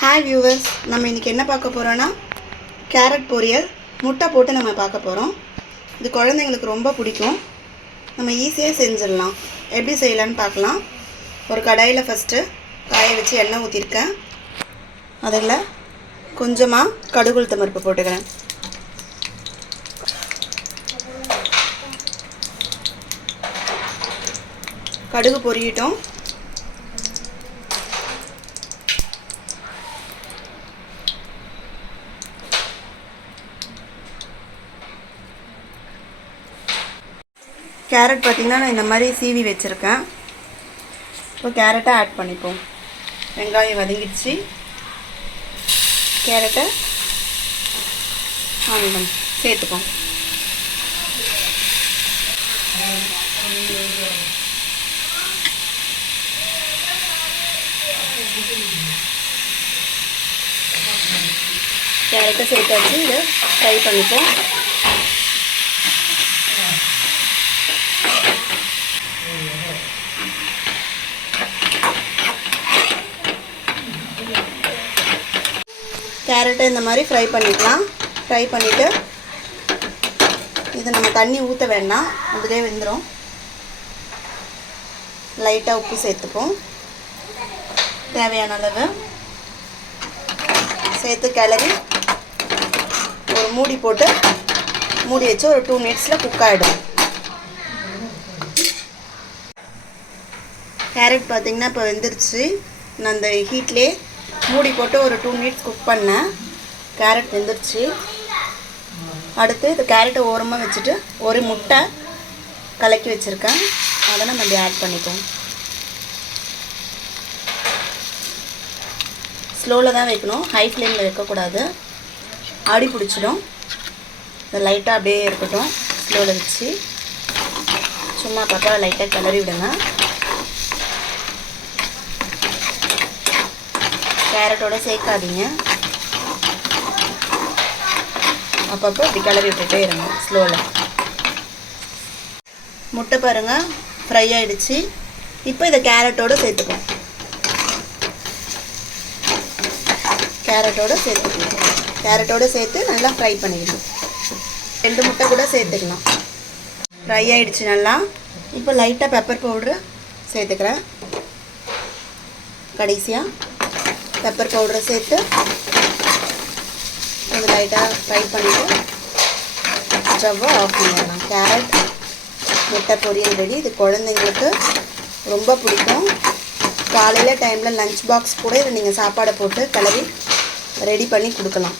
Hi viewers, நம்ம இன்றைக்கி என்ன பார்க்க போகிறோன்னா கேரட் பொரியல் முட்டை போட்டு நம்ம பார்க்க போகிறோம். இது குழந்தைங்களுக்கு ரொம்ப பிடிக்கும். நம்ம ஈஸியாக செஞ்சிடலாம். எப்படி செய்யலான்னு பார்க்கலாம். ஒரு கடாயில் ஃபஸ்ட்டு காய வச்சு எண்ணெய் ஊற்றிருக்கேன். அதில் கொஞ்சமாக கடுகு உளுத்தம் பருப்பு போட்டுக்கிறேன். கடுகு பொரியட்டும். கேரட் பார்த்திங்கன்னா நான் இந்த மாதிரி சீவி வச்சுருக்கேன். இப்போ கேரட்டை ஆட் பண்ணிப்போம். வெங்காயம் வதங்கிடுச்சு. கேரட்டை சேர்த்துப்போம். கேரட்டை சேர்த்தாச்சு. இதை ஃப்ரை பண்ணிப்போம். கேரட்டை இந்த மாதிரி ஃப்ரை பண்ணிக்கலாம். ஃப்ரை பண்ணிவிட்டு இது நம்ம தண்ணி ஊற்ற வேண்டாம், அதிலே வெந்துடும். லைட்டாக உப்பு சேர்த்துப்போம். தேவையான அளவு சேர்த்து கிளறி ஒரு மூடி போட்டு மூடி வச்சு ஒரு 2 மினிட்ஸில் குக் ஆகிடும். கேரட் பார்த்திங்கன்னா இப்போ வெந்துருச்சு. நான் அந்த ஹீட்லேயே மூடி போட்டு ஒரு 2 மினிட்ஸ் குக் பண்ணேன். கேரட் வெந்துருச்சு. அடுத்து இது கேரட்டை ஓரமாக வச்சுட்டு ஒரு முட்டை கலக்கி வச்சுருக்கேன். அதை நம்ம இப்படி ஆட் பண்ணிப்போம். ஸ்லோவில் தான் வைக்கணும், ஹை ஃப்ளேமில் வைக்கக்கூடாது, அடி பிடிச்சிடும். இது லைட்டாக அப்படியே இருக்கட்டும். ஸ்லோவில் வச்சு சும்மா பக்கம் லைட்டாக கிளறி விடுங்க. கேரட்டோடு சேர்க்காதீங்க. அப்பப்போ இப்படி கிளறி விட்டுட்டே இருங்க ஸ்லோவில். முட்டை பாருங்கள் ஃப்ரை ஆகிடுச்சு. இப்போ இதை கேரட்டோடு சேர்த்துக்கணும். கேரட்டோடு சேர்த்து நல்லா ஃப்ரை பண்ணிக்கணும். 2 முட்டை கூட சேர்த்துக்கலாம். ஃப்ரை ஆகிடுச்சு நல்லா. இப்போ லைட்டாக பெப்பர் பவுட்ரு சேர்த்துக்கிறேன். கடைசியாக பெப்பர் பவுடரை சேர்த்து கொஞ்சம் லைட்டாக ஃப்ரை பண்ணிவிட்டு ஸ்டவ்வை ஆஃப் பண்ணிடலாம். கேரட் முட்டை பொரியல் ரெடி. இது குழந்தைங்களுக்கு ரொம்ப பிடிக்கும். காலையில் டைமில் லஞ்ச் பாக்ஸ் கூட இதை நீங்கள் சாப்பாடை போட்டு கிளறி ரெடி பண்ணி கொடுக்கலாம்.